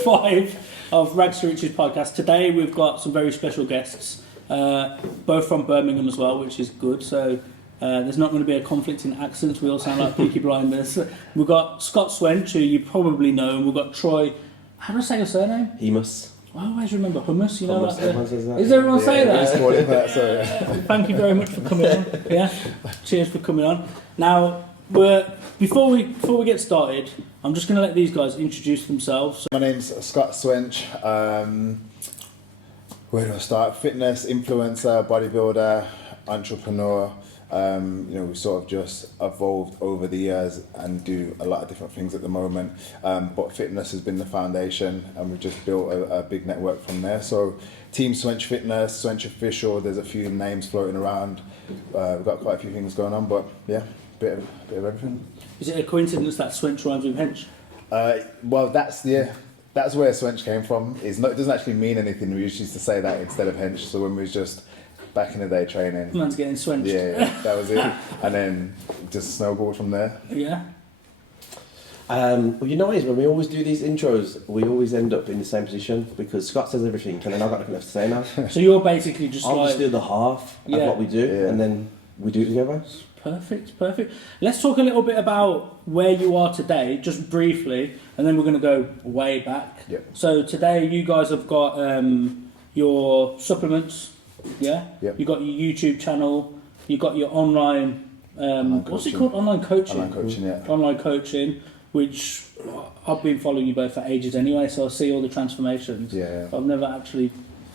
5 of Rags to Riches podcast. Today we've got some very special guests, both from Birmingham as well, which is good. So there's not going to be a conflict in accents. We all sound like Peaky Blinders. We've got Scott Swench, who you probably know, and we've got Troy. How do I say your surname? Hemus. I always remember Hemus. You know, Hummus, everyone says that. Is everyone say that? that. Thank you very much for coming on. Yeah, cheers for coming on. Now, before we get started, I'm just going to let these guys introduce themselves. My name's Scott Swench. Where do I start? Fitness, influencer, bodybuilder, entrepreneur. We sort of just evolved over the years and do a lot of different things at the moment. But fitness has been the foundation, and we've just built a big network from there. So, Team Swench Fitness, Swench Official. There's a few names floating around. We've got quite a few things going on, but yeah, bit of everything. Is it a coincidence that Swench rhymes with hench? Well, that's where Swench came from. It doesn't actually mean anything. We used to say that instead of hench. So when we was just back in the day training, Man's getting Swenched. yeah, that was it. And then just snowballed from there. Yeah. Well, you know what it is, when we always do these intros, we always end up in the same position because Scott says everything and then I've got nothing left to say now. So you're basically just I'll like... just do the half of what we do and then we do it together. Perfect. Let's talk a little bit about where you are today, just briefly, and then we're going to go way back. Yep. So today you guys have got your supplements, yeah? Yep. You've got your YouTube channel, you've got your online, what's it called? Online coaching? Online coaching, yeah. Online coaching, which I've been following you both for ages anyway, so I see all the transformations. Yeah. I've never actually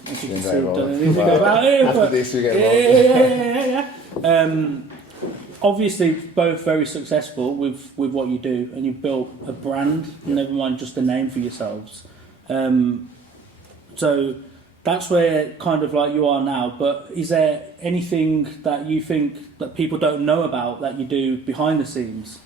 Well, done anything about it. After But this, we get yeah. Obviously, both very successful with what you do, and you've built a brand. Never mind just a name for yourselves. So that's where kind of like you are now. But is there anything that you think that people don't know about that you do behind the scenes?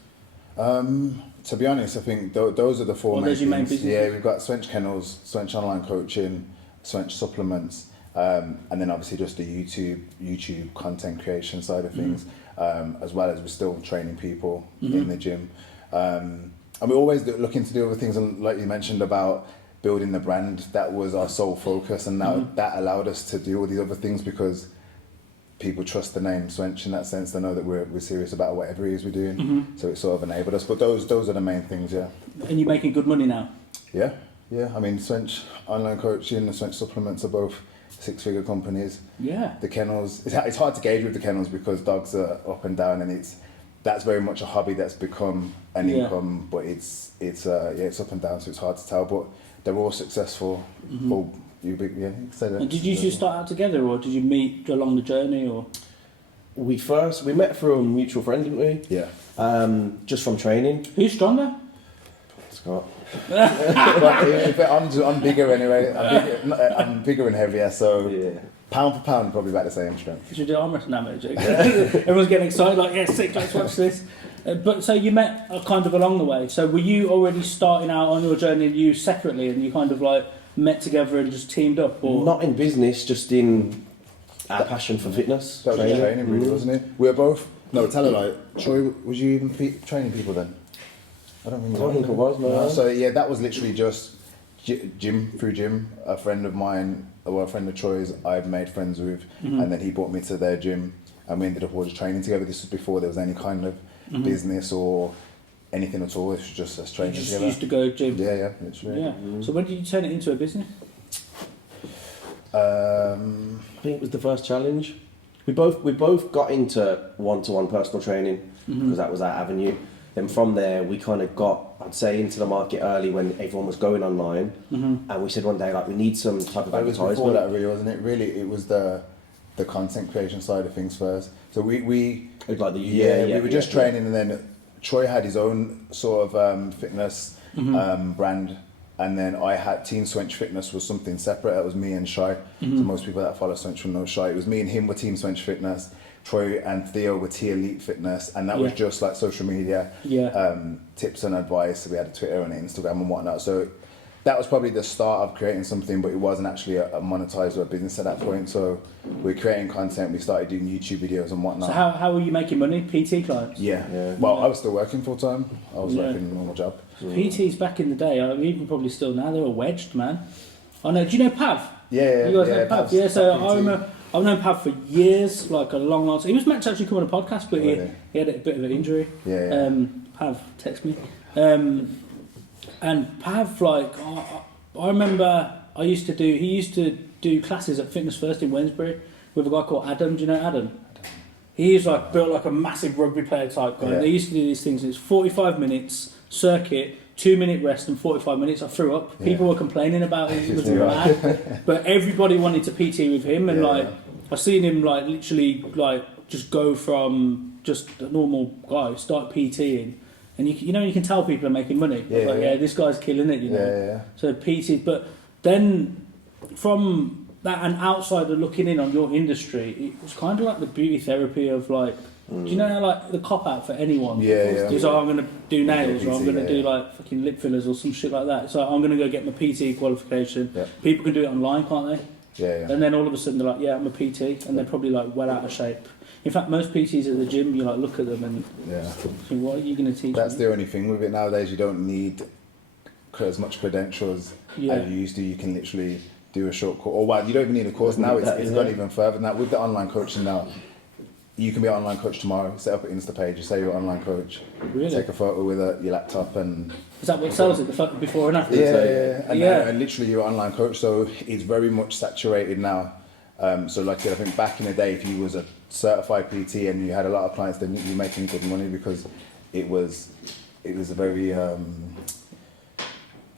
To be honest, I think those are the four main your main things. businesses? Yeah, we've got Swench Kennels, Swench Online Coaching, Swench Supplements, and then obviously just the YouTube content creation side of things, as well as we're still training people in the gym. And we're always looking to do other things, and like you mentioned about building the brand, that was our sole focus, and now that allowed us to do all these other things because people trust the name Swench in that sense. They know that we're serious about whatever it is we're doing, so it sort of enabled us. But those are the main things, yeah. And you're making good money now? Yeah. I mean, Swench Online Coaching and Swench Supplements are both 6-figure companies. Yeah. The kennels, it's hard to gauge with the kennels because dogs are up and down, and that's very much a hobby that's become an income, but it's up and down, so it's hard to tell. But they're all successful. You can say that. And did you two start out together, or did you meet along the journey, or? We met through a mutual friend, didn't we? Yeah. Just from training. Who's stronger? Scott. But I'm bigger anyway. I'm bigger and heavier, so pound for pound, probably about the same strength. Should we do arm wrestling now, mate? Everyone's getting excited, like, yeah, sick, let's watch this. But so you met kind of along the way. So were you already starting out on your journey, you separately, and you kind of like met together and just teamed up? Or not in business, just in our passion for fitness. That was training, really, wasn't it? We were both. No, tell her like, Troy, was you even training people then? I don't think it was. No. So yeah, that was literally just through gym. A friend of mine, or a friend of Troy's, I've made friends with, and then he brought me to their gym, and we ended up all just training together. This was before there was any kind of business or anything at all. It was just us training together. Used to go gym. Yeah, literally. Yeah. So when did you turn it into a business? I think it was the first challenge. We both got into one-to-one personal training because that was our avenue. Then from there, we kind of got, I'd say, into the market early when everyone was going online, and we said one day, like, we need some type of advertisement. It was before that, really, wasn't it? Really, it was the content creation side of things first. So we like we were just training, and then Troy had his own sort of fitness brand, and then I had Team Swench Fitness was something separate. That was me and Shy. So most people that follow Swench will know Shy. It was me and him were Team Swench Fitness. Troy and Theo were T Elite Fitness, and that was just like social media tips and advice. So we had a Twitter and Instagram and whatnot. So that was probably the start of creating something, but it wasn't actually a monetized or a business at that point. So we're creating content. We started doing YouTube videos and whatnot. So how were you making money? PT clients? Yeah. Well, I was still working full time. I was working a normal job. PTs back in the day, I mean, even probably still now, they're all wedged, man. I know. Do you know Pav? Yeah. You guys know Pav? Pav's Yeah. So PT. I remember. I've known Pav for years, like a long time. He was meant to actually come on a podcast, but Really? he had a bit of an injury. Yeah. Pav, text me. And Pav, like, I remember he used to do classes at Fitness First in Wednesbury with a guy called Adam. Do you know Adam? He's like built like a massive rugby player type guy. Yeah. They used to do these things. It's 45 minutes circuit, 2-minute rest and 45 minutes. I threw up. People were complaining about it. It was mad. But everybody wanted to PT with him, and like I seen him like literally like just go from just a normal guy start PTing. And you can tell people are making money. This guy's killing it, you know. So PT, but then from that, an outsider looking in on your industry, it was kind of like the beauty therapy of like, do you know, like the cop out for anyone? It's like, I'm going to do nails, or I'm going to do like fucking lip fillers or some shit like that. So I'm going to go get my PT qualification. People can do it online, can't they? And then all of a sudden they're like, I'm a PT, and they're probably like well out of shape. In fact, most PTs at the gym, you like look at them and think, what are you going to teach That's me? the only thing with it nowadays. You don't need as much credentials as you used to. You can literally do a short course, or you don't even need a course now. It's gone even further than that. With the online coaching now, you can be an online coach tomorrow. Set up an Insta page. You say you're an online coach. Really? Take a photo with your laptop and. Is that what sells it? The before and after? And literally you're an online coach. So it's very much saturated now. So like I think back in the day, if you was a certified PT and you had a lot of clients, then you're making good money because it was a very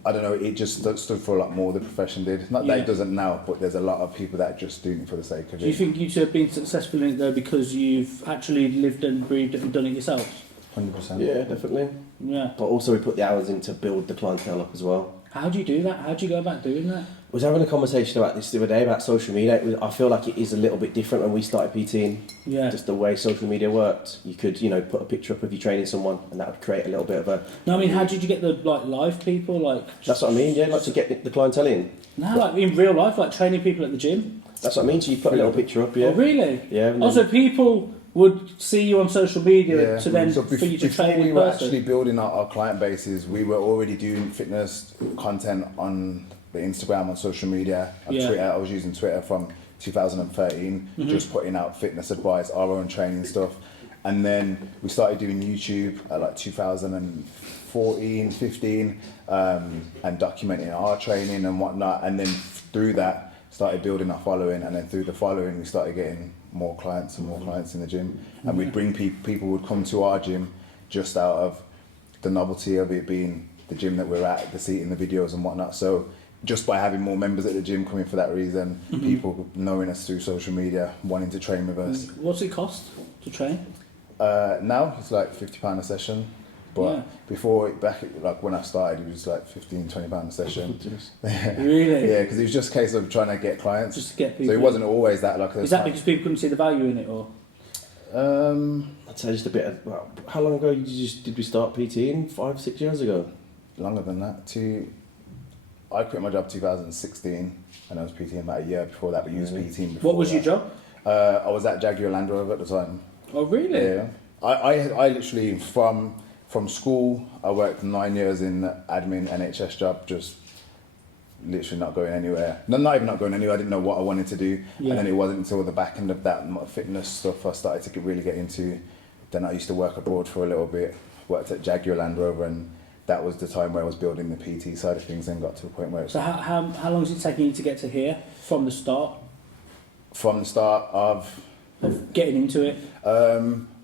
I don't know, it just stood for a lot more the profession did. Not that it doesn't now, but there's a lot of people that are just doing it for the sake of it. Do you think you two have been successful in it though because you've actually lived and breathed it and done it yourselves? 100%. Yeah, definitely. Yeah. But also we put the hours in to build the clientele up as well. How do you do that? How do you go about doing that? I was having a conversation about this the other day about social media. I feel like it is a little bit different when we started PTing. Yeah. Just the way social media worked. You could, put a picture up of you training someone, and that would create a little bit of a. No, I mean, how did you get the live people That's what I mean. Yeah, like to get the clientele in. No, like in real life, like training people at the gym. That's what I mean. So you put a little picture up. Yeah. Oh, really? Yeah. Also, people would see you on social media to then for you to train in person. Before we were actually building our client bases, we were already doing fitness content on the Instagram, on social media, on Twitter. I was using Twitter from 2013, just putting out fitness advice, our own training stuff. And then we started doing YouTube at like 2014, 15, and documenting our training and whatnot. And then through that, started building our following. And then through the following, we started getting more clients and more clients in the gym. And we'd bring people would come to our gym just out of the novelty of it being the gym that we're at, the seat in the videos and whatnot. So just by having more members at the gym coming for that reason, people knowing us through social media, wanting to train with us. What's it cost to train? Now it's like £50 a session, but before, like when I started, it was like £15-20 a session. Really? Yeah, because it was just a case of trying to get clients. Just to get people. So it wasn't always that. Like, is that because people couldn't see the value in it, or? I'd say just a bit of. Well, how long ago did we start PTing? 5-6 years ago. Longer than that. I quit my job 2016, and I was PTing about a year before that. But you was PTing before. What was your job? I was at Jaguar Land Rover at the time. Oh, really? Yeah. I literally from school, I worked 9 years in admin NHS job, just literally not going anywhere. No, not even not going anywhere. I didn't know what I wanted to do, and then it wasn't until the back end of that fitness stuff I started to really get into. Then I used to work abroad for a little bit. Worked at Jaguar Land Rover, and that was the time where I was building the PT side of things. Then got to a point where. So how long is it taking you to get to here from the start? From the start of getting into it.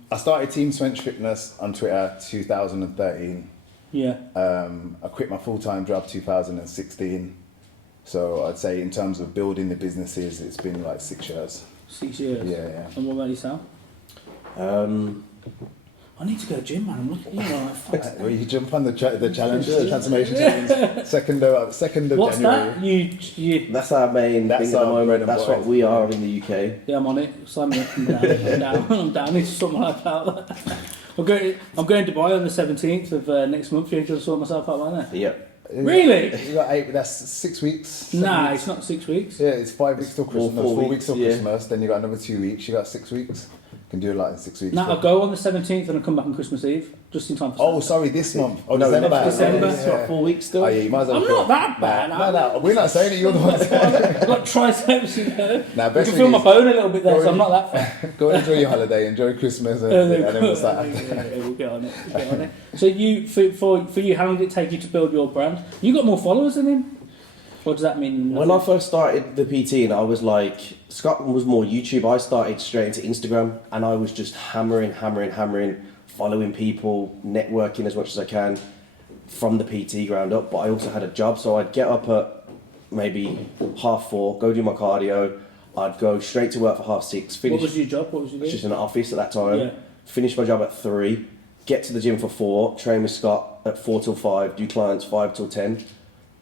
I started Team Swench Fitness on Twitter 2013. Yeah. I quit my full-time job 2016. So I'd say in terms of building the businesses, it's been like 6 years. 6 years? Yeah. And what about yourself? I need to go to the gym, man. I'm looking at you like, fuck. Well, you jump on the challenge, the transformation challenge, 2nd of What's January. That? You That's our main That's thing at the our bread moment. and That's butter. what we are in the UK. Yeah, I'm on it. Sign me up. I'm down. I'm down. I'm down. Need to sort my life out. I'm going to Dubai on the 17th of next month. You need to sort myself out right there. Yep. Really? You got 8, that's 6 weeks. 7 Nah, weeks. it's not 6 weeks. Yeah, it's 5 weeks till Christmas. No, 4 weeks till yeah. Christmas. Then you got another 2 weeks. You got 6 weeks. You can do a lot in 6 weeks. Nah, I'll go on the 17th and I'll come back on Christmas Eve, just in time for Oh, Santa. sorry, this month. Oh, No, December. December. It's got 4 weeks still. Oh, yeah, you might as well I'm go. not that bad. No, we're not saying it. You're the one. I've got triceps, you know. Nah, I best can thing feel my is- bone a little bit there, Go so I'm in- not that fat. Go and enjoy your holiday, enjoy Christmas, and then we'll start. We'll get on it. We'll get on it. So you, for you, how long did it take you to build your brand? You got more followers than him. What does that mean? When I first started the PT, and I was like, Scotland was more YouTube. I started straight into Instagram, and I was just hammering, following people, networking as much as I can from the PT ground up. But I also had a job, so I'd get up at maybe 4:30, go do my cardio. I'd go straight to work for 6:30. Finish. What was your job? What was you doing? Just in an office at that time. Yeah. Finish my job at 3. Get to the gym for 4. Train with Scott at 4 till 5. Do clients 5 till 10.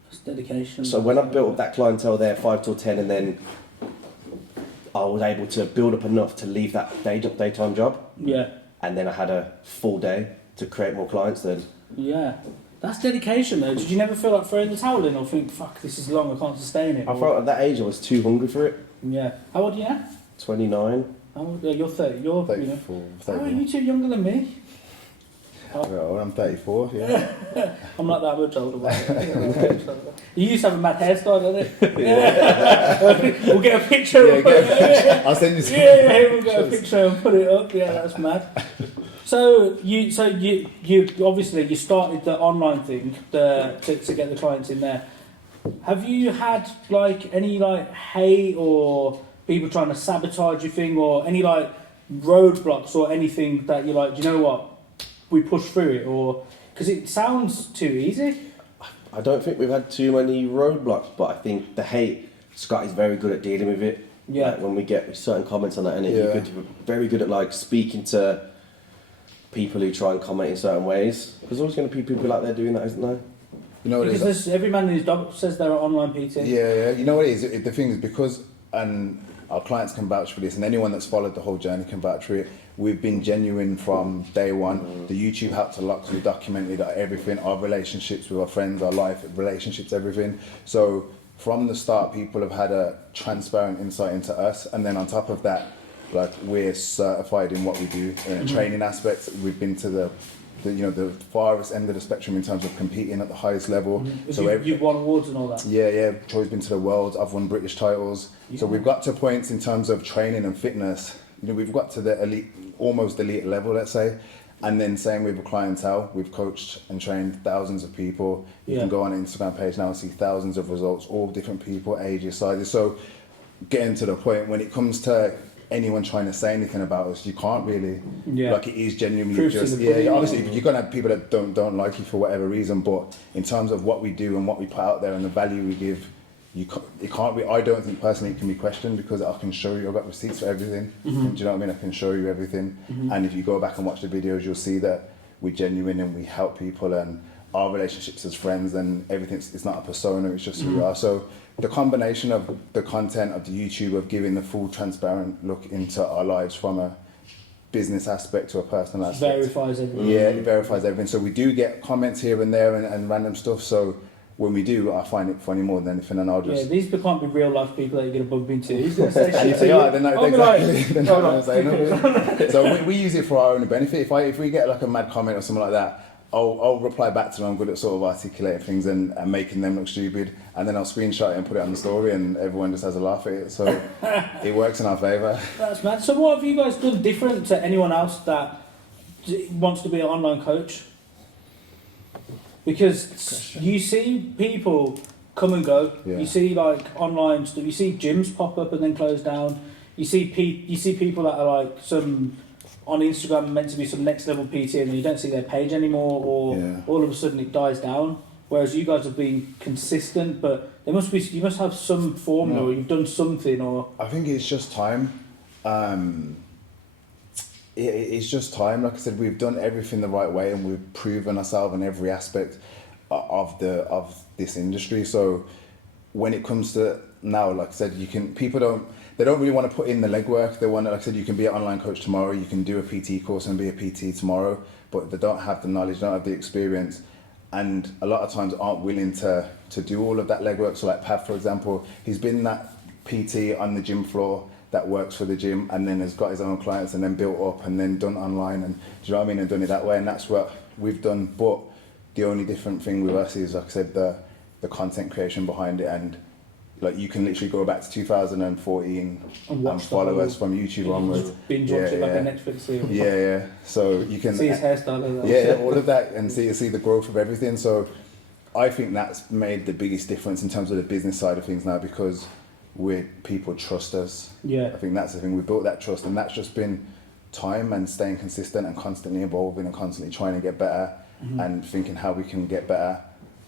That's dedication. So when I built up that clientele there, 5 till 10, and then I was able to build up enough to leave that daytime job, Yeah. and then I had a full day to create more clients then. Yeah. That's dedication though. Did you never feel like throwing the towel in or think, fuck, this is long, I can't sustain it? I Or- felt at that age I was too hungry for it. Yeah. How old are you now? 29. How old? You're 30. You're, you know. 34. Oh, you two younger than me. Well, I'm 34, yeah. I'm not that much older. But you used to have a mad hairstyle, didn't it? We'll get a picture. Yeah, and put it up. I'll send you some. Yeah, we'll get a picture and put it up. Yeah, that's mad. So you obviously you started the online thing to get the clients in there. Have you had like any like hate or people trying to sabotage your thing or any like roadblocks or anything that you're like, do you know what? We push through it, or because it sounds too easy. I don't think we've had too many roadblocks, but I think the hate, Scott is very good at dealing with it. Yeah. Like when we get certain comments on that, and Yeah. he's very good at like speaking to people who try and comment in certain ways. There's always going to be people out there doing that, isn't there? You know what it Because is? every man and his dog says they're an online PT. Yeah. You know what it is? The thing is, because, and our clients can vouch for this, and anyone that's followed the whole journey can vouch for it, we've been genuine from day one. The YouTube helped a lot because we documented everything, our relationships with our friends, our life, relationships, everything. So from the start, people have had a transparent insight into us. And then on top of that, like we're certified in what we do. In training aspects, we've been to the farthest end of the spectrum in terms of competing at the highest level. So You've won awards and all that. yeah. Troy's been to the world. I've won British titles. So we've got to points in terms of training and fitness. You know, we've got to the elite, almost elite level, let's say. And then same with the clientele. We've coached and trained thousands of people. You can go on an Instagram page now and see thousands of results, all different people, ages, sizes. So getting to the point when it comes to anyone trying to say anything about us, you can't really. Like it is genuinely Proofs just in the pudding. obviously you're gonna have people that don't like you for whatever reason, but in terms of what we do and what we put out there and the value we give, it can't be. I don't think personally it can be questioned because I can show you. I've got receipts for everything. Do you know what I mean? I can show you everything, and if you go back and watch the videos, you'll see that we're genuine and we help people and our relationships as friends and everything. It's not a persona. It's just who we are. So the combination of the content of the YouTube, of giving the full transparent look into our lives from a business aspect to a personal aspect. Verifies everything. Yeah, it verifies everything. So we do get comments here and there and random stuff. So when we do, I find it funny more than anything, and I'll just. Yeah, these can't be real life people that you're going to bump into. He's going to say And shit if to they you. are, they're not I'll be exactly. like, They're not gonna say no. So we use it for our own benefit. If we get like a mad comment or something like that, I'll reply back to them. I'm good at sort of articulating things and making them look stupid, and then I'll screenshot it and put it on the story, and everyone just has a laugh at it. So it works in our favour. That's mad. So what have you guys done different to anyone else that wants to be an online coach? Because you see people come and go. Yeah. You see like online stuff. You see gyms pop up and then close down. You see people that are like some on Instagram meant to be some next level PT and you don't see their page anymore, or all of a sudden it dies down. Whereas you guys have been consistent, but you must have some formula, or you've done something, or I think it's just time. It's just time. Like I said, we've done everything the right way, and we've proven ourselves in every aspect of this industry. So when it comes to now, like I said, people don't really want to put in the legwork. They want, like I said, you can be an online coach tomorrow, you can do a PT course and be a PT tomorrow, but they don't have the knowledge, don't have the experience. and a lot of times aren't willing to do all of that legwork. So like Pav, for example, he's been that PT on the gym floor that works for the gym, and then has got his own clients, and then built up, and then done online, and do you know what I mean, and done it that way, and that's what we've done. But the only different thing with us is, like I said, the content creation behind it, and like you can literally go back to 2014 and follow us from YouTube onwards. Binge watch it like a Netflix series. Yeah. So you can see his hairstyle. Yeah, all of that, and see the growth of everything. So I think that's made the biggest difference in terms of the business side of things now, because people trust us. Yeah. I think that's the thing. We built that trust, and that's just been time and staying consistent and constantly evolving and constantly trying to get better, and thinking how we can get better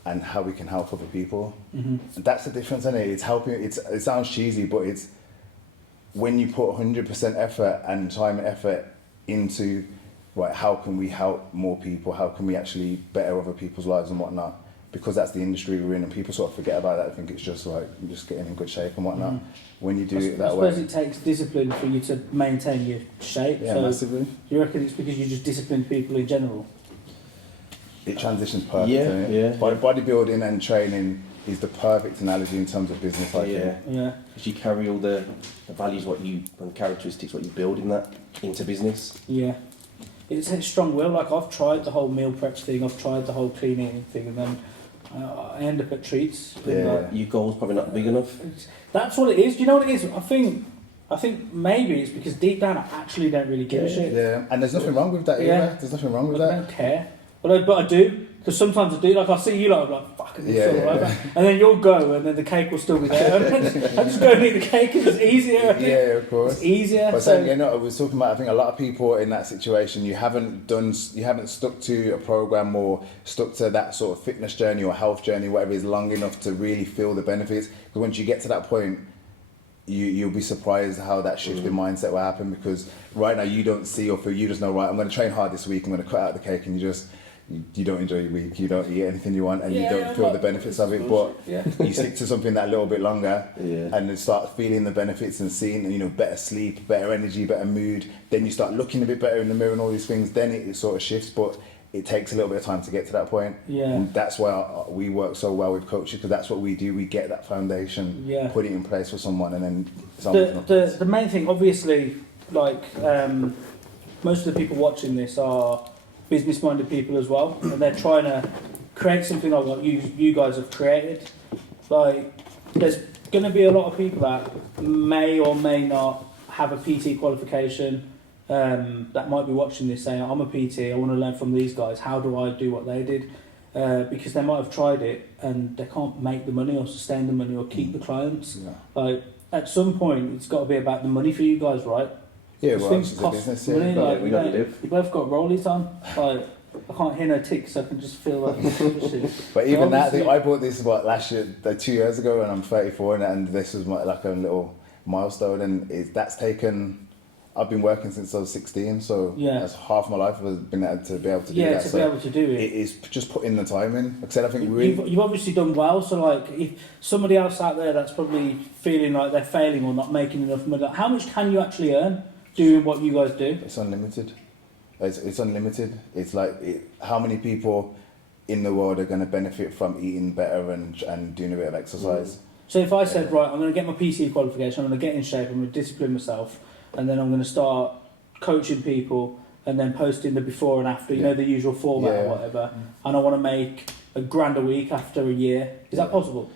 and how we can help other people. And that's the difference, isn't it? It's helping. It sounds cheesy, but it's when you put 100% effort and time and effort into, right, how can we help more people? How can we actually better other people's lives and whatnot? Because that's the industry we're in, and people sort of forget about that. I think it's just like just getting in good shape and whatnot. When you do it that way, I suppose it takes discipline for you to maintain your shape. Yeah, so massively. Do you reckon it's because you just discipline people in general? It transitions perfect. Yeah. Bodybuilding and training is the perfect analogy in terms of business. I think. Yeah. Because you carry all the values, and characteristics, what you build in that into business. Yeah. It's a strong will. Like, I've tried the whole meal prep thing, I've tried the whole clean eating thing, and then I end up at treats. Yeah. Your goal's probably not big enough. That's what it is. Do you know what it is? I think maybe it's because deep down I actually don't really give a shit. Yeah, and there's nothing wrong with that either. There's nothing wrong with I that. don't care. But I do. Because sometimes I do, like I'll see you like, I'm like, fuck it, and then you'll go, and then the cake will still be there. I just go and eat the cake because it's easier. Yeah, of course. It's easier. But so, I was talking about, I think a lot of people in that situation, you haven't stuck to a program or stuck to that sort of fitness journey or health journey, whatever it is, long enough to really feel the benefits. Because once you get to that point, you'll be surprised how that shift in mindset will happen. Because right now you don't see or feel, you just know, right, I'm going to train hard this week, I'm going to cut out the cake, and you don't enjoy your week, you don't eat anything you want, and you don't feel the benefits of it. But you stick to something that little bit longer, and then start feeling the benefits and seeing, better sleep, better energy, better mood. Then you start looking a bit better in the mirror and all these things. Then it sort of shifts, but it takes a little bit of time to get to that point. Yeah. And that's why we work so well with coaches, because that's what we do. We get that foundation, put it in place for someone, and then the main thing, obviously, like most of the people watching this are business-minded people as well, and they're trying to create something like what you guys have created. Like, there's going to be a lot of people that may or may not have a PT qualification, that might be watching this saying, I'm a PT, I want to learn from these guys, how do I do what they did? Because they might have tried it and they can't make the money or sustain the money or keep the clients. Like, at some point, it's got to be about the money for you guys, right? Yeah, well, it's a business. Money, like, we gotta live. You both got rollies on. Like, I can't hear no ticks, so I can just feel like shit. But even that, I bought this last year, 2 years ago, and I'm 34, and this was like a little milestone, and that's taken. I've been working since I was 16, so that's half my life I've been able to be able to do that. Yeah, to be able to do it. It is just putting the time in. Like I said, I think you've obviously done well. So, like, if somebody else out there that's probably feeling like they're failing or not making enough money, like, how much can you actually earn doing what you guys do? It's unlimited. It's unlimited. It's like how many people in the world are going to benefit from eating better and doing a bit of exercise. So if I said, right, I'm going to get my PT qualification, I'm going to get in shape, I'm going to discipline myself, and then I'm going to start coaching people and then posting the before and after, you know, the usual format or whatever, and I want to make $1,000 a week after a year. Is that possible?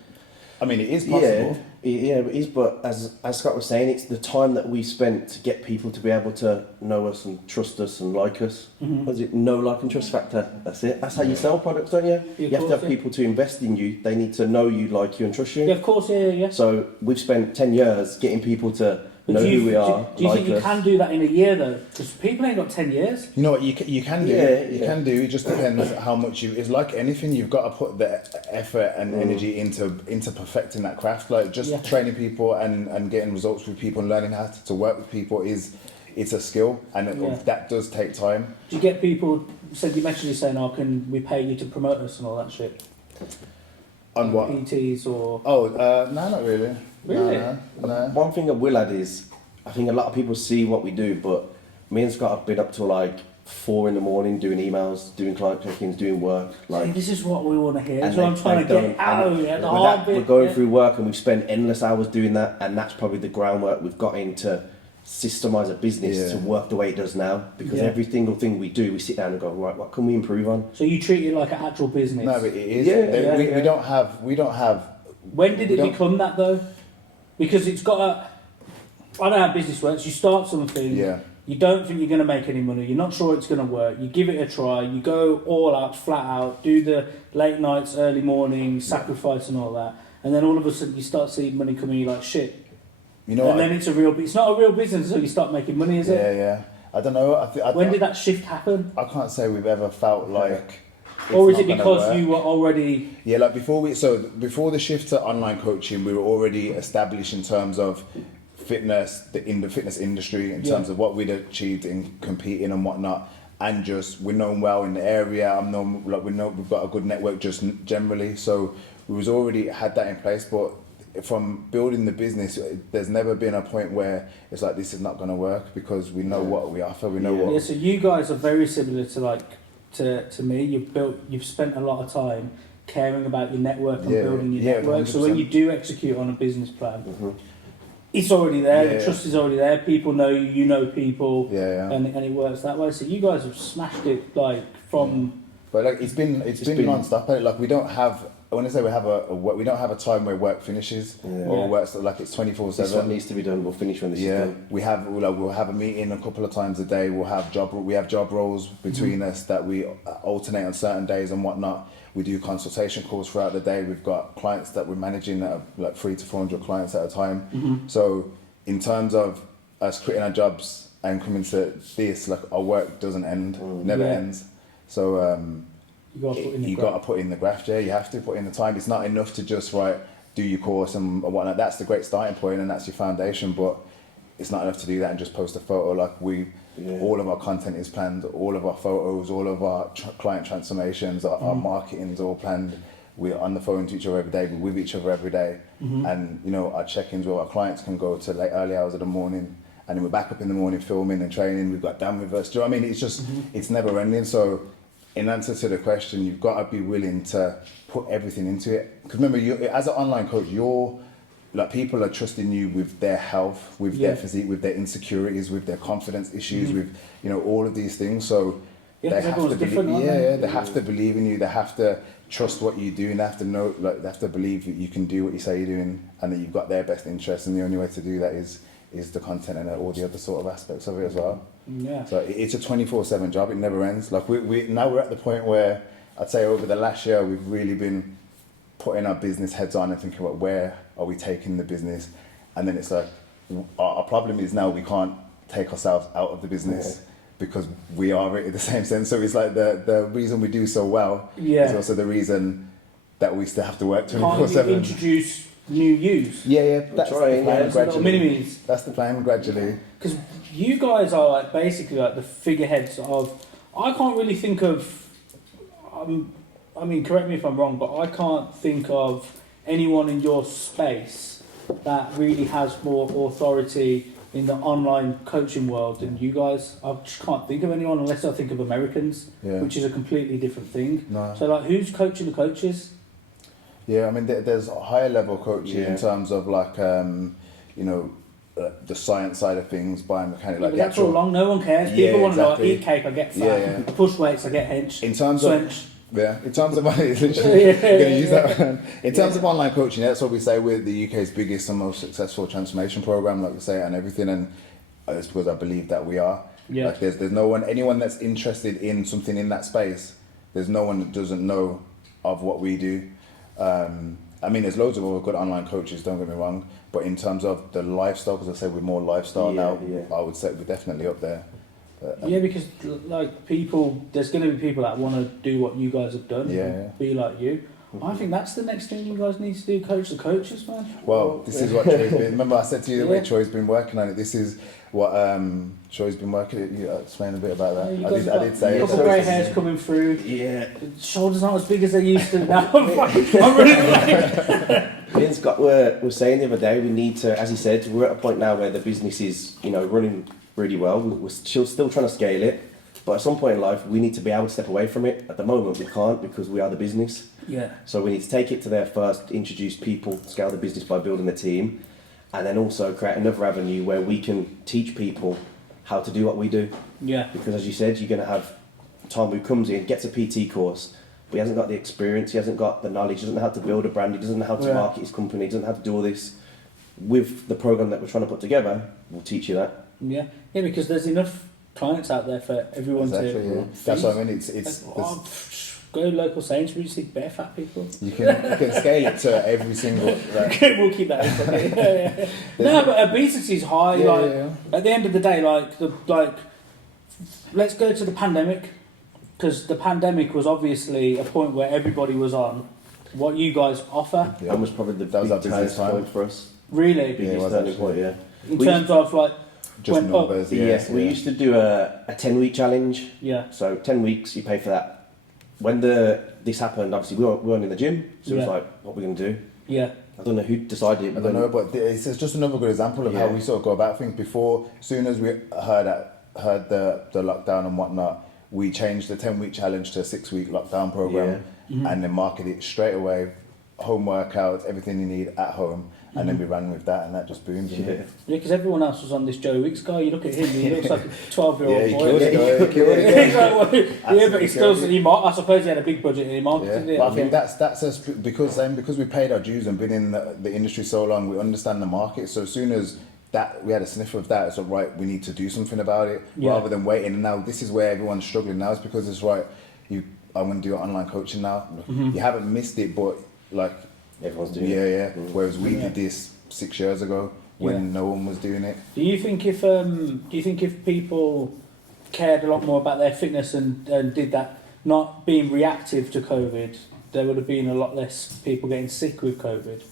I mean, it is possible. Yeah, it is, but as Scott was saying, it's the time that we spent to get people to be able to know us and trust us and like us. Was it know, like and trust factor? That's it. That's how you sell products, don't you? You have to have people to invest in you. They need to know you, like you and trust you. Yeah, of course, yeah. So we've spent 10 years getting people to know who we are. Do you think you can do that in a year though? Because people ain't got 10 years. You know what, you can do. You can do. It just depends how much it's like anything. You've got to put the effort and energy into perfecting that craft. Like just training people and getting results with people and learning how to work with people it's a skill, and that does take time. Do you get people? So you mentioned saying, "Oh, can we pay you to promote us and all that shit?" On what? PTs or? Oh, no, not really. Really? No. One thing I will add is, I think a lot of people see what we do, but me and Scott have been up to like 4 a.m, doing emails, doing client check-ins, doing work. Like, this is what we want to hear. and That's what I'm trying to get out. The hard bit. We're going through work, and we've spent endless hours doing that, and that's probably the groundwork we've got into systemize a business to work the way it does now, because every single thing we do, we sit down and go, right, what can we improve on? So you treat it like an actual business. No, but it is. Yeah, we don't have. When did it become that though? Because it's got a. I don't know how business works. You start something. Yeah. You don't think you're going to make any money. You're not sure it's going to work. You give it a try. You go all out, flat out, do the late nights, early mornings, sacrifice and all that, and then all of a sudden you start seeing money coming. You're like, shit. You know, and then it's not a real business until you start making money, is it? Yeah. I don't know. When did that shift happen? I can't say we've ever felt like. Or is it because you were already? Yeah, like before the shift to online coaching, we were already established in terms of fitness, in the fitness industry, in terms of what we'd achieved in competing and whatnot, and just we're known well in the area. I'm known, like we've got a good network just generally, so we was already had that in place. But from building the business, there's never been a point where it's like this is not going to work, because we know what we offer. We know what. Yeah, so you guys are very similar to me. You've spent a lot of time caring about your network and building your network. 100%. So when you do execute on a business plan, it's already there. The trust is already there. People know you. You know people. And it works that way. So you guys have smashed it from. But like it's been non-stop. Like we don't have. When I say we don't have a time where work finishes or works like it's 24/7. This one needs to be done. We'll finish when this is done. We'll have a meeting a couple of times a day. We have job roles between us that we alternate on certain days and whatnot. We do consultation calls throughout the day. We've got clients that we're managing that are like 300 to 400 clients at a time. So in terms of us quitting our jobs and coming to this, like our work doesn't end, never ends. So. You got to put in the graft, you have to put in the time. It's not enough to just do your course and whatnot. That's the great starting point and that's your foundation, but it's not enough to do that and just post a photo. Like all of our content is planned, all of our photos, all of our client transformations, our marketing is all planned. We're on the phone to each other every day, we're with each other every day, and our check-ins with our clients can go to early hours of the morning, and then we're back up in the morning filming and training. We've got Dan with us. Do you know what I mean? It's just it's never ending. So. In answer to the question, you've got to be willing to put everything into it. Because remember, you as an online coach, people are trusting you with their health, with their physique, with their insecurities, with their confidence issues, with all of these things. So they have to believe. They have to believe in you. They have to trust what you do, and they have to know, they have to believe that you can do what you say you're doing, and that you've got their best interest. And the only way to do that is the content and all the other sort of aspects of it as well. Yeah. So it's a 24/7 job. It never ends. Like we're at the point where I'd say over the last year we've really been putting our business heads on and thinking about where are we taking the business, and then it's like our problem is now we can't take ourselves out of the business because we are at the same sense. So it's like the reason we do so well is also the reason that we still have to work 24/7. Can't you introduce new use? That's the plan gradually. Mini-me's. That's the plan gradually. Because you guys are basically the figureheads of. I can't really think of. I mean, correct me if I'm wrong, but I can't think of anyone in your space that really has more authority in the online coaching world than you guys. I just can't think of anyone unless I think of Americans, which is a completely different thing. No. So, who's coaching the coaches? Yeah, I mean, there's higher level coaching in terms of the science side of things, biomechanics. Like that's all long. No one cares. People want to know, eat cake, I get fat. Push weights, I get hench. In terms Swench. in terms of literally gonna use that one. In terms of online coaching, that's what we say we're the UK's biggest and most successful transformation program, like we say, and everything. And it's because I believe that we are. Yeah. Like there's anyone that's interested in something in that space. There's no one that doesn't know of what we do. I mean, there's loads of other good online coaches, don't get me wrong, but in terms of the lifestyle, because I say we're more lifestyle now, I would say we're definitely up there. But, because there's going to be people that want to do what you guys have done, and be like you. I think that's the next thing you guys need to do, coach the coaches, man. Well, this is what Troy's been, remember I said to you the way Troy's been working on it, this is what Troy's been working on. You explain a bit about that. I did say it. A couple grey hairs coming through. Yeah. Shoulders aren't as big as they used to now. I'm running away. Ian's we're saying the other day, we need to, as he said, we're at a point now where the business is, running really well. We're still trying to scale it. But at some point in life, we need to be able to step away from it. At the moment, we can't because we are the business. Yeah. So we need to take it to there first, introduce people, scale the business by building a team, and then also create another avenue where we can teach people how to do what we do. Yeah. Because as you said, you're going to have Tom who comes in, gets a PT course, but he hasn't got the experience, he hasn't got the knowledge, he doesn't know how to build a brand, he doesn't know how to market his company, he doesn't know how to do all this. With the program that we're trying to put together, we'll teach you that. Yeah. Yeah, because there's enough clients out there for everyone to. That's what I mean. It's go local Sainsbury's, you see bare fat people. you can scale it to every single. We'll keep that in. Yeah. No, but obesity is high. At the end of the day, let's go to the pandemic, because the pandemic was obviously a point where everybody was on what you guys offer. That was probably the That was our big business turning time point for us. Really, Biggest turning point, yeah. in terms of like Just went up. numbers. We used to do a 10-week challenge. Yeah. So 10 weeks, you pay for that. When this happened, obviously we weren't in the gym, so it was like, what are we going to do? Yeah. I don't know who decided it. I don't know, but it's just another good example of how we sort of go about things. Before, as soon as we heard the lockdown and whatnot, we changed the 10-week challenge to a 6-week lockdown program, and then marketed it straight away. Home workouts, everything you need at home, and then we ran with that, and that just boomed. Yeah, because everyone else was on this Joe Wicks guy. You look at him, he looks like a 12-year-old he boy. killed it, he killed it. Yeah, but he still, I suppose he had a big budget and he marketed it. But I think that's us because we paid our dues and been in the industry so long, we understand the market. So as soon as that we had a sniff of that, it's like, right, we need to do something about it rather than waiting. And now this is where everyone's struggling now. It's because it's right. I'm going to do online coaching now. You haven't missed it, but like everyone's doing it. Whereas we did this 6 years ago when no one was doing it. Do you think if people cared a lot more about their fitness and did that, not being reactive to COVID, there would have been a lot less people getting sick with COVID?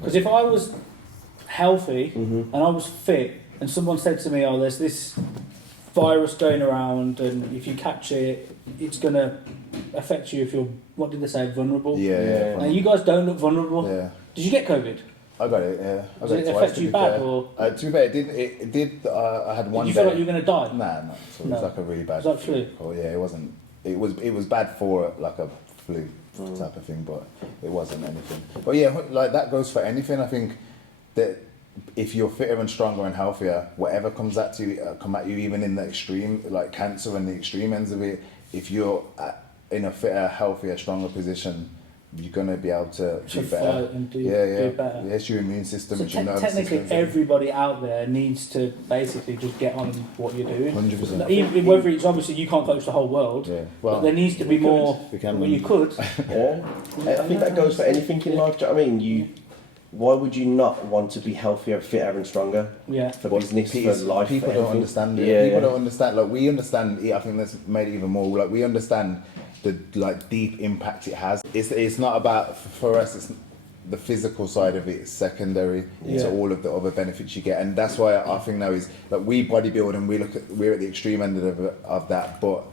Because if I was healthy and I was fit, and someone said to me, "Oh, there's this virus going around, and if you catch it, it's going to affect you if you're," what did they say, vulnerable? Yeah. Now you guys don't look vulnerable. Yeah. Did you get COVID? I got it. Yeah. I got Did it twice, affect you bad, or? To be fair, it did. I had one. Did you day. feel like you were going to die? Nah. So it was like a really bad. Was that flu? Oh yeah, it wasn't. It was bad for like a flu type of thing, but it wasn't anything. But yeah, like that goes for anything. I think that if you're fitter and stronger and healthier, whatever comes at you, even in the extreme, like cancer and the extreme ends of it, if you're in a fitter, healthier, stronger position, you're gonna be able to do better. Fight and do better. Yeah, it's your immune system. So it's your nervous technically, system. everybody out there needs to basically just get on what you're doing. 100%. Even whether it's obviously you can't coach the whole world, but there needs to be more. We can. Well, you could. Yeah. I think that goes for anything in life. Do you know what I mean? Why would you not want to be healthier, fitter, and stronger? Yeah. For business, for life. People for don't everything. understand it. Yeah, People don't understand. Like we understand it. I think that's made it even more. Like we understand the deep impact it has. It's not about for us. It's the physical side of it is secondary to all of the other benefits you get, and that's why I think now is like we bodybuild and we're at the extreme end of that, but.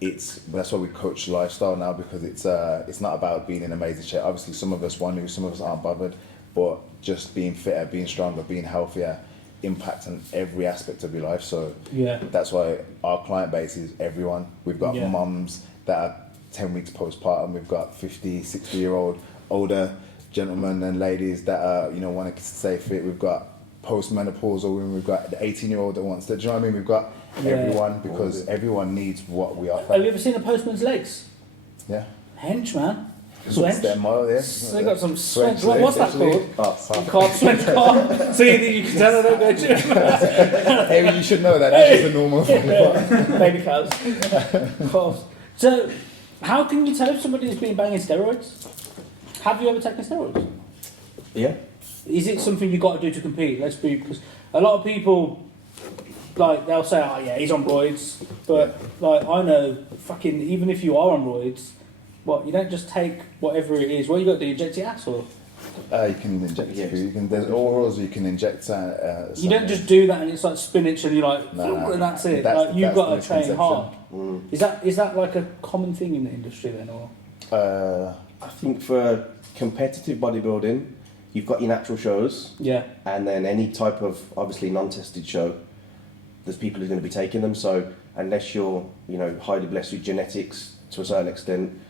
That's why we coach lifestyle now, because it's not about being in amazing shape. Obviously, some of us want to, some of us aren't bothered, but just being fitter, being stronger, being healthier, impact on every aspect of your life. So that's why our client base is everyone. We've got mums that are 10 weeks postpartum. We've got 50, 60-year-old older gentlemen and ladies that are want to stay fit. We've got postmenopausal women. We've got the 18-year-old that wants to. Do you know what I mean? We've got everyone, because everyone needs what we offer. Have you ever seen a postman's legs? Yeah. Hench, man. It's Swench. their motto, yeah. They got some Swench Swench. What's that legs, called? Swench carb. So you can tell I don't go gym. Hey, you should know that. That's just a normal thing. Baby cows. So, how can you tell if somebody's been banging steroids? Have you ever taken steroids? Yeah. Is it something you got to do to compete? Because a lot of people, like, they'll say, "Oh yeah, he's on roids," but like I know, fucking, even if you are on roids, you don't just take whatever it is. What you got to do? Inject your ass, or you can inject food. There's orals. You can inject. You don't just do that and it's like spinach and you're like, and that's it. You've got to train hard. Is that like a common thing in the industry then, or? I think for competitive bodybuilding, you've got your natural shows, and then any type of obviously non-tested show. there's people who are going to be taking them. So unless you're, highly blessed with genetics to a certain extent,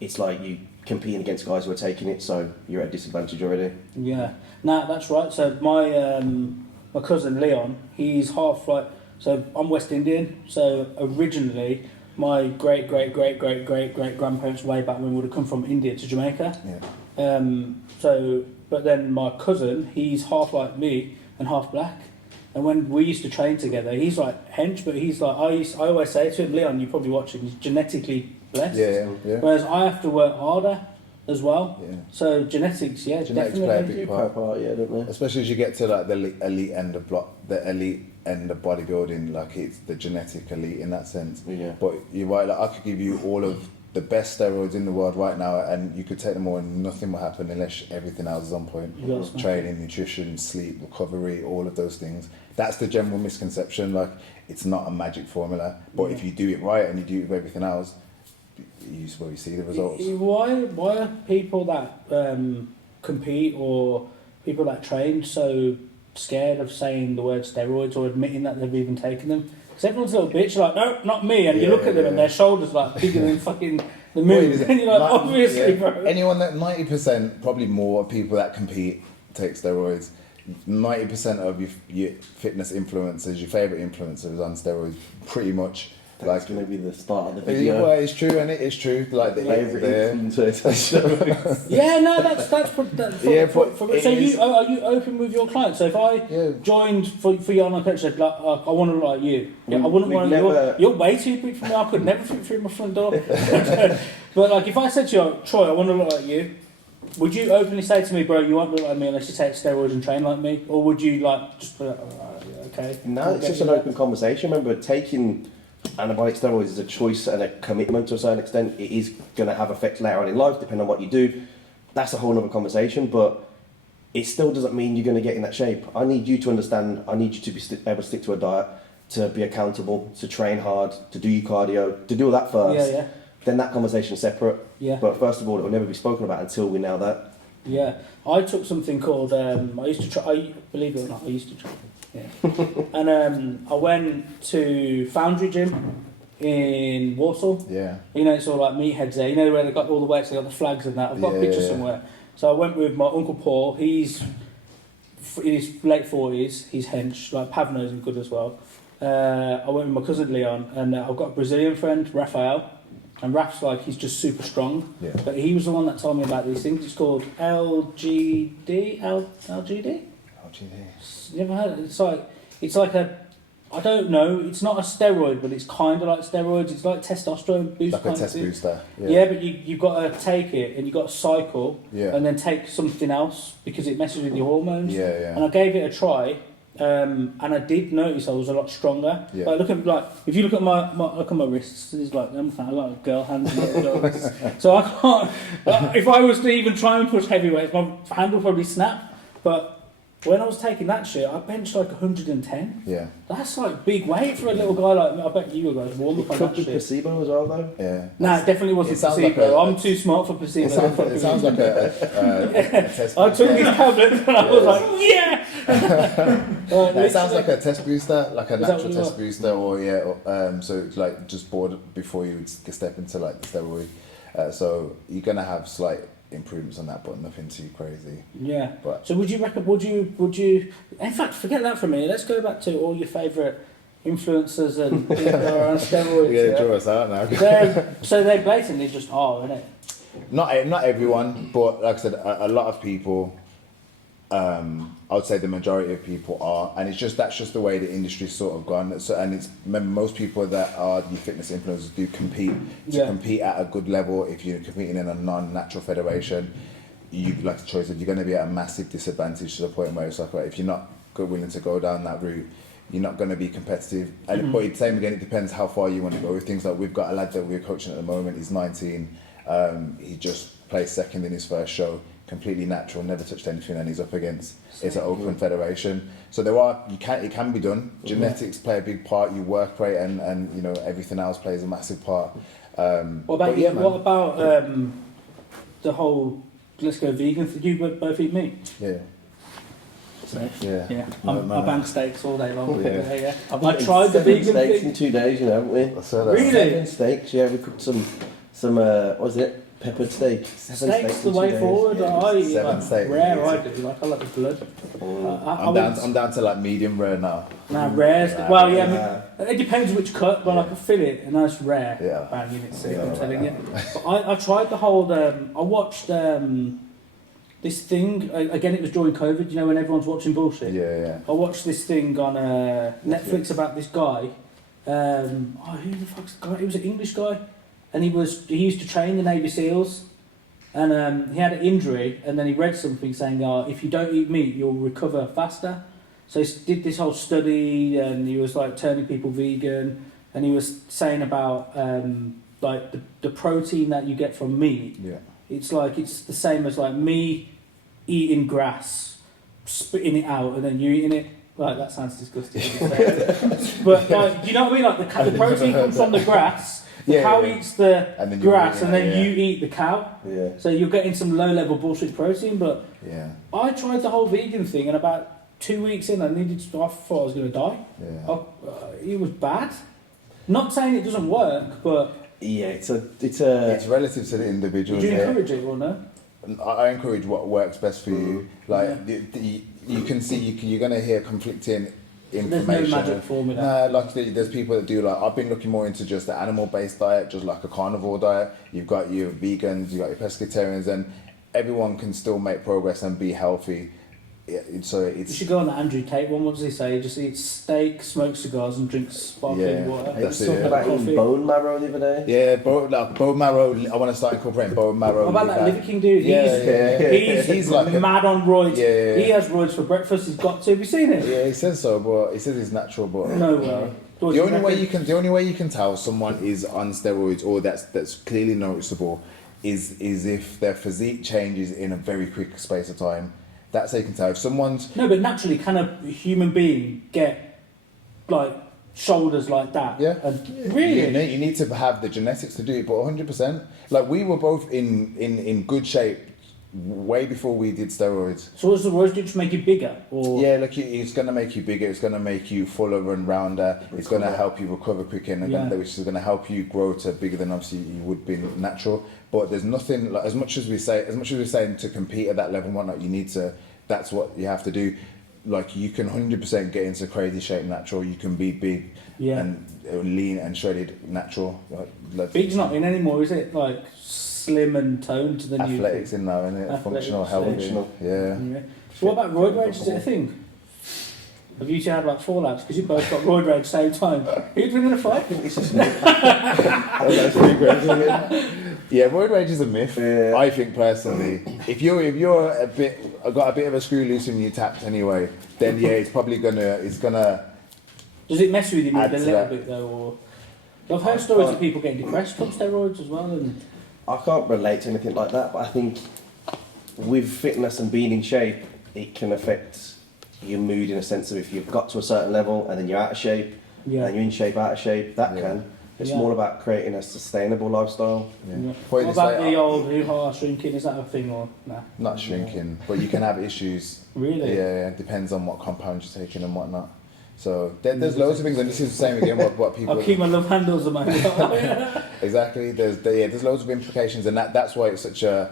it's like you competing against guys who are taking it, so you're at a disadvantage already. Yeah, no, that's right. So my cousin Leon, he's half like. So I'm West Indian. So originally, my great grandparents way back when would have come from India to Jamaica. Yeah. But then my cousin, he's half like me and half black. And when we used to train together, he's like hench, but he's like I always say to him, Leon, you're probably watching, he's genetically blessed. Yeah. Whereas I have to work harder as well. Yeah. So genetics, Definitely definitely. play a big part. Yeah, don't they? Especially as you get to like the elite end of bodybuilding, like it's the genetic elite in that sense. Yeah. But you're right, like I could give you all of the best steroids in the world right now, and you could take them all, and nothing will happen unless everything else is on point. Training, nutrition, sleep, recovery, all of those things. That's the general misconception. Like it's not a magic formula, but if you do it right and you do it with everything else, you see the results. Why are people that compete or people that train so scared of saying the word steroids or admitting that they've even taken them? Because everyone's a little bitch, like, no, not me. And you look at them and their shoulders like bigger than fucking the moon. And you're like, obviously, bro. Anyone that 90%, probably more people that compete take steroids. 90% of your fitness influencers, your favourite influencers on steroids, pretty much. That's going to be the start of the video. Well, it's true, and it is true. Like the favourite influencer. Yeah, no, that's so is, are you open with your clients? So if I joined for you on a coach, like I want to look like you. Yeah, I wouldn't want to. You're way too big for me. I could never fit through my front door. But like, if I said to you, Troy, I want to look like you, would you openly say to me, bro, you won't look like me unless you take steroids and train like me, or would you like just be like, okay? No, it's just an open conversation. Remember, taking anabolic steroids is a choice and a commitment to a certain extent. It is going to have effects later on in life, depending on what you do. That's a whole other conversation, but it still doesn't mean you're going to get in that shape. I need you to understand, I need you to be able to stick to a diet, to be accountable, to train hard, to do your cardio, to do all that first. Yeah. Then that conversation's separate. Yeah. But first of all, it will never be spoken about until we nail that. Yeah. I took something called, I used to try, believe it or not, I used to try. Yeah. And I went to Foundry Gym in Warsaw. Yeah. It's all like meatheads there. Where they've got all the weights, they've got the flags and that. I've got pictures somewhere. So I went with my Uncle Paul. He's in his late 40s. He's hench. Like Pav knows him good as well. I went with my cousin Leon, and I've got a Brazilian friend, Rafael. And Raf's like, he's just super strong. Yeah. But he was the one that told me about these things. It's called LGD? LGD? You ever heard of it? It's like I don't know, it's not a steroid, but it's kind of like steroids. It's like testosterone boost. Like a test booster. Yeah, but you've got to take it and you've got to cycle and then take something else because it messes with your hormones. Yeah. And I gave it a try. And I did notice I was a lot stronger. Yeah. If you look at my wrists, it's like I'm kind of like girl hands. So I can't. If I was to even try and push heavy weights, my hand would probably snap. But when I was taking that shit, I benched like 110. Yeah. That's like big weight for a little guy like me. I bet you guys warm up on that shit. Placebo as well, though. Yeah. Nah, it definitely wasn't placebo. I'm too smart for placebo. It sounds like a test. I took these tablets and I was like, yeah. It sounds like a test booster, like a natural test booster, or so it's like just bored before you would step into like the steroid. So you're gonna have slight improvements on that, but nothing too crazy. Yeah. But so would you? In fact, forget that for a minute. Let's go back to all your favourite influencers and people that are on steroids. Yeah, draw us out now. So they blatantly just are, isn't it? Not everyone, but like I said, a lot of people. I would say the majority of people are, and that's just the way the industry's sort of gone. So, and remember, most people that are the fitness influencers do compete compete at a good level. If you're competing in a non-natural federation, you like Troy said, you're going to be at a massive disadvantage to the point where it's like, right, if you're not willing to go down that route, you're not going to be competitive. And but it's same again, it depends how far you want to go with things. Like we've got a lad that we're coaching at the moment. He's 19. He just placed second in his first show. Completely natural, never touched anything, and he's up against it's an open federation. So it can be done. Genetics play a big part. You work rate and everything else plays a massive part. What about the whole let's go vegan? Did you both eat meat? Yeah. So, Yeah. I bang steaks all day long. Yeah. Yeah. I've I eaten tried the 7 vegan steaks thing. in 2 days, you know, haven't we? Really? 7 steaks, yeah. We cooked some what was it? Peppered steak. 7 Steaks the in 2 way days. forward. I eat 7 like steaks. rare. I do. Like I like the blood. I'm down to like medium rare now. Nah, rare. Rare. Well, yeah. I mean, it depends which cut, but like a fillet, a nice rare. Yeah. Banging it sick. I'm telling you. But I tried the whole. I watched this thing again. It was during COVID. You know, when everyone's watching bullshit. Yeah. I watched this thing on Netflix about this guy. Who the fuck's the guy? He was an English guy, and he used to train the Navy SEALs, and he had an injury, and then he read something saying, if you don't eat meat, you'll recover faster. So he did this whole study, and he was like turning people vegan, and he was saying about like the protein that you get from meat. Yeah. It's the same as like me eating grass, spitting it out, and then you eating it. Like, that sounds disgusting. But like, do you know what I mean? Like the protein comes from the grass. The cow eats the grass, and then you eat the cow. Yeah. So you're getting some low-level bullshit protein. But I tried the whole vegan thing, and about 2 weeks in, I thought I was going to die. Yeah. It was bad. Not saying it doesn't work, but Yeah, it's relative to the individual. do you encourage it or no? I encourage what works best for you. Like you can see, you're gonna hear conflicting information. There's no magic formula. Like there's people that do like. I've been looking more into just the animal-based diet, just like a carnivore diet. You've got your vegans, you've got your pescatarians, and everyone can still make progress and be healthy. So You should go on the Andrew Tate one. What does he say? Just eat steak, smoke cigars, and drink sparkling water. He was talking about eating bone marrow the other day. Yeah, bone marrow. I want to start incorporating bone marrow. What about that Liver King dude? He's like mad on roids. Yeah. He has roids for breakfast. He's got to. Have you seen it? Yeah, he says so, but he says it's natural. But no way. The only way you can tell someone is on steroids or that's clearly noticeable is if their physique changes in a very quick space of time. That's how you can tell. If someone's... No, but naturally, can a human being get, like, shoulders like that? Yeah. Really? You need to have the genetics to do it, but 100%. Like, we were both in good shape way before we did steroids. So what does the roids do to make you bigger? Or? Yeah, like, it's going to make you bigger, it's going to make you fuller and rounder, it's going to help you recover quicker, which is going to help you grow to bigger than obviously you would be natural. But there's nothing, like, as much as we're saying to compete at that level and whatnot, that's what you have to do. Like, you can 100% get into crazy shape natural, you can be big and lean and shredded natural. Big's not in anymore, is it? Like, slim and toned to the new athletics in now, isn't it? Functional, healthy. Yeah. So what about roid rage? Is it a thing? Have you two had like fallouts because you both got roid rage same time? Who'd win in a fight? Yeah, roid rage is a myth. Yeah. I think personally, if you're got a bit of a screw loose and you tapped anyway, then it's probably gonna. Does it mess with you a little bit though, or? I've heard stories of people getting depressed from steroids as well. And I can't relate to anything like that, but I think with fitness and being in shape, it can affect your mood in a sense of if you've got to a certain level and then you're out of shape, and you're in shape, out of shape, that can. It's more about creating a sustainable lifestyle. Yeah. What about the old hoo-ha shrinking? Is that a thing or nah? Not shrinking, but you can have issues. Really? Yeah, it depends on what compounds you're taking and whatnot. So there's loads of things, and this is the same again. What people. I'll keep my love handles on my. Exactly. There's loads of implications, and that's why it's such a.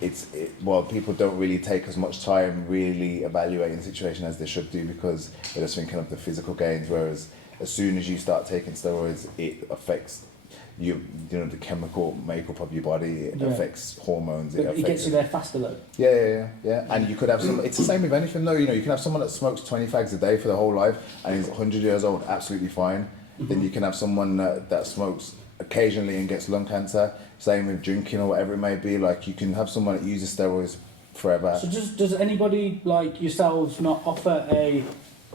People don't really take as much time really evaluating the situation as they should do because they're just thinking of the physical gains. Whereas as soon as you start taking steroids, it affects the chemical makeup of your body. It affects hormones. It gets you there faster though. Yeah. And you could have some. It's the same with anything though. You can have someone that smokes 20 fags a day for their whole life and is 100 years old, absolutely fine. Mm-hmm. Then you can have someone that smokes occasionally and gets lung cancer. Same with drinking or whatever it may be. Like, you can have someone that uses steroids forever. So does anybody like yourselves not offer a,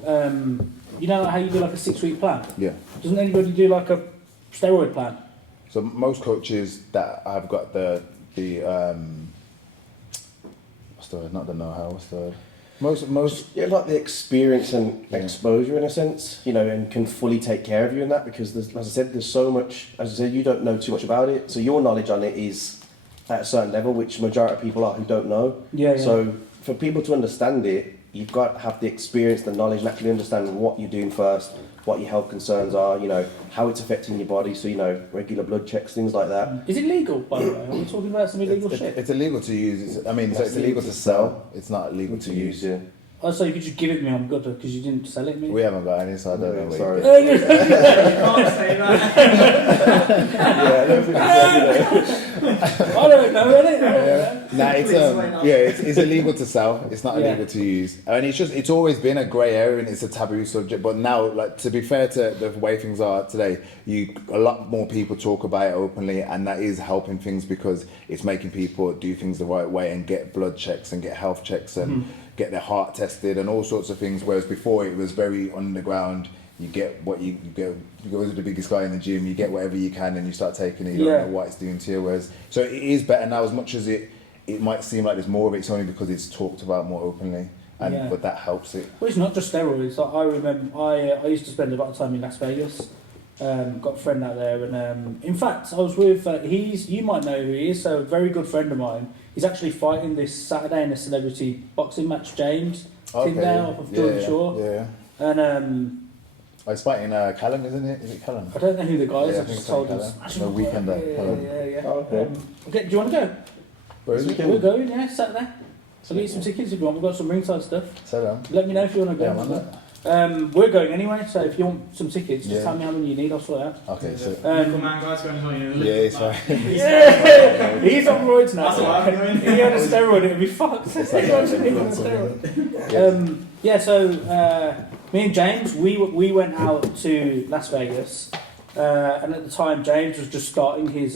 how you do like a 6-week plan? Yeah. Doesn't anybody do like a steroid plan? So most coaches that have got the what's the word? Not the know-how. What's the word? Most like the experience and exposure in a sense, and can fully take care of you in that because as I said, there's so much. As I said, you don't know too much about it, so your knowledge on it is at a certain level, which majority of people are who don't know. So for people to understand it, you've got to have the experience, the knowledge, and actually understand what you're doing first, what your health concerns are, you know, how it's affecting your body. So, you know, regular blood checks, things like that. Is it legal, by the way? Are we talking about some illegal shit? It's illegal to use. So it's illegal to sell. It's not illegal to use. Yeah. Oh, so you could just give it me, I'm good, because you didn't sell it to me? We haven't got any, so I don't know. Sorry. You can't say that. Yeah, I don't think I don't know, innit? Nah, it's illegal to sell. It's not illegal to use. I mean, it's always been a grey area and it's a taboo subject. But now, like, to be fair to the way things are today, a lot more people talk about it openly, and that is helping things because it's making people do things the right way and get blood checks and get health checks and get their heart tested and all sorts of things. Whereas before it was very underground. You get what you go to the biggest guy in the gym, you get whatever you can and you start taking it, you don't know what it's doing to you. Whereas, so it is better now, as much as it might seem like there's more of it, it's only because it's talked about more openly, but that helps it. Well, it's not just steroids. Like, I remember I used to spend a lot of time in Las Vegas. Got a friend out there, and in fact I was with, you might know who he is, so a very good friend of mine. He's actually fighting this Saturday in a celebrity boxing match, James Tyndale of Jordan Shore. Yeah. And he's fighting Callum, isn't it? Is it Callum? I don't know who the guy is. Yeah, I just told him. The Weekender. Callum. Yeah. Oh, okay. Okay, do you want to go? Where is it? We're going, Saturday. I'll get you some tickets if you want. We've got some ringside stuff. So long. Let me know if you want to go. Yeah, man. We're going anyway, so if you want some tickets, just tell me how many you need, I'll sort it out. Okay, so... He's fine. He's on roids now. That's what I'm doing. He had a steroid, it would be fucked. So me and James, we went out to Las Vegas, and at the time James was just starting his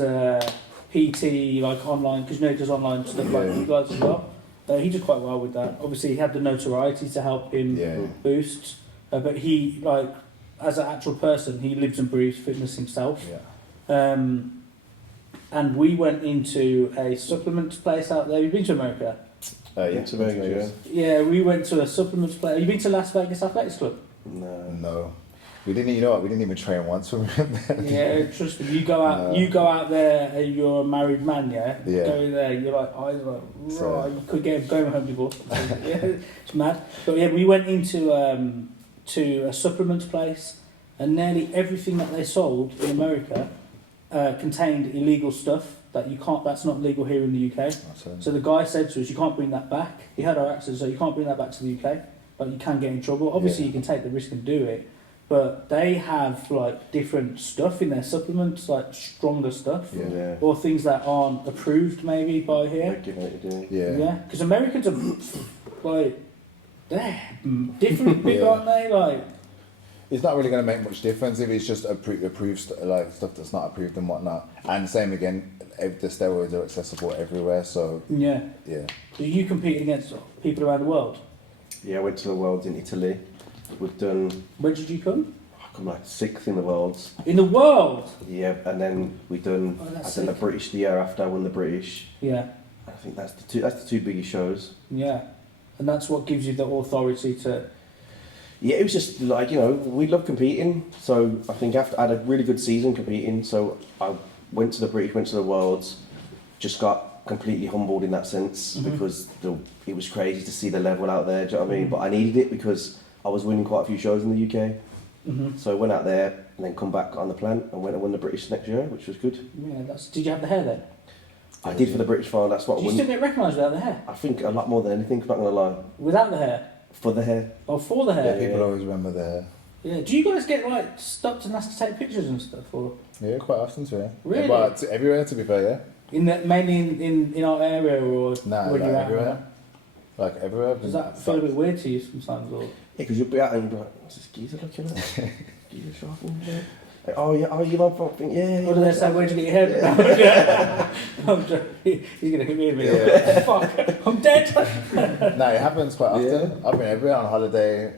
PT like online, because he does online stuff like you guys as well. He did quite well with that. Obviously, he had the notoriety to help him boost. But he, like, as an actual person, he lives and breathes fitness himself. Yeah. And we went into a supplements place out there. You've been to America? To Vegas, Yeah, we went to a supplements place. Have you been to Las Vegas Athletics Club? No. We didn't even train once when we went there. Yeah, trust me. You go out there, and you're a married man, yeah? Go there, you're like, you could get going home divorce. It's mad. But yeah, we went into to a supplements place, and nearly everything that they sold in America contained illegal stuff that you can't. That's not legal here in the UK. So the guy said to us, "You can't bring that back." He had our access, so you can't bring that back to the UK, but you can get in trouble. Obviously, you can take the risk and do it. But they have like different stuff in their supplements, like stronger stuff, or things that aren't approved maybe by here. Yeah, because Americans are like they're different, big, aren't they? Like it's not really going to make much difference if it's just approved like stuff that's not approved and whatnot. And same again, if the steroids are accessible everywhere, so yeah. So you compete against people around the world? Yeah, I went to the Worlds in Italy. We've done... Where did you come? I come like 6th in the Worlds. In the world? Yeah, and then we done... I done the British the year after I won the British. Yeah. I think that's the two biggest shows. Yeah. And that's what gives you the authority to... Yeah, it was just like, we love competing. So I think after I had a really good season competing, so I went to the British, went to the Worlds, just got completely humbled in that sense because it was crazy to see the level out there, do you know what I mean? But I needed it because I was winning quite a few shows in the UK. So I went out there and then come back on the plan and went and won the British next year, which was good. Yeah, did you have the hair then? I did for the British final, that's what I won. won. Do you still get recognised without the hair? I think a lot more than anything, I'm not going to lie. Without the hair? For the hair. Oh, for the hair? Yeah, people always remember the hair. Yeah, do you guys get like stopped and asked to take pictures and stuff? Or? Yeah, quite often too. Really? Yeah, but everywhere, to be fair, yeah. Mainly in our area or nah, when like you're everywhere. out? Like everywhere. Does that feel a bit weird to you sometimes? Or? Yeah, because you'll be out and you'll be like, what's this geezer looking at? Geezer shopping there? Like, oh, you love something? Yeah. What do they say? Where'd you get your hair? Yeah. I'm joking. He's going to hit me in the middle. Fuck, I'm dead. No, it happens quite often. I've been everywhere on holiday.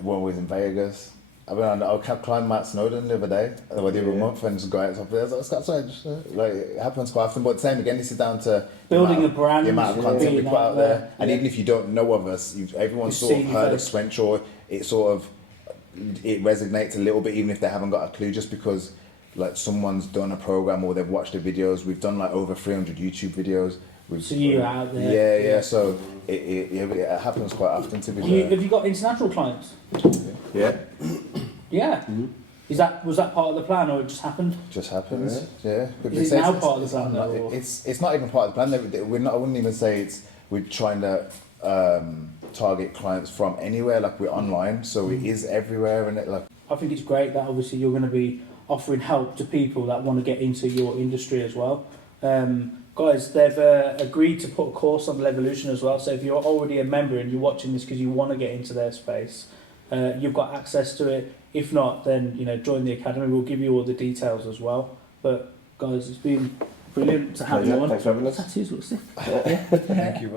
When we was in Vegas. I climbed Mount Snowdon the other day. I did a month and just go out up there. Like, it happens quite often. But same again, this is down to building a brand, the amount of content we put out there. And even if you don't know of us, everyone's sort of heard of Swench, or it resonates a little bit, even if they haven't got a clue, just because like someone's done a program or they've watched the videos. We've done like over 300 YouTube videos. So you're out there. Yeah. So it happens quite often, to be Have fair. you got international clients? Yeah. Yeah. Was that part of the plan, or it just happened? Just happens. Yeah. But Is it now part of the plan, though, or? It's not even part of the plan. I wouldn't even say we're trying to target clients from anywhere. Like, we're online, so it is everywhere, and I think it's great that obviously you're going to be offering help to people that want to get into your industry as well. Guys, they've agreed to put a course on Levolution as well. So if you're already a member and you're watching this because you want to get into their space, you've got access to it. If not, then join the academy. We'll give you all the details as well. But guys, it's been brilliant to have you on. Thanks for having us. Tattoos look sick. Thank you.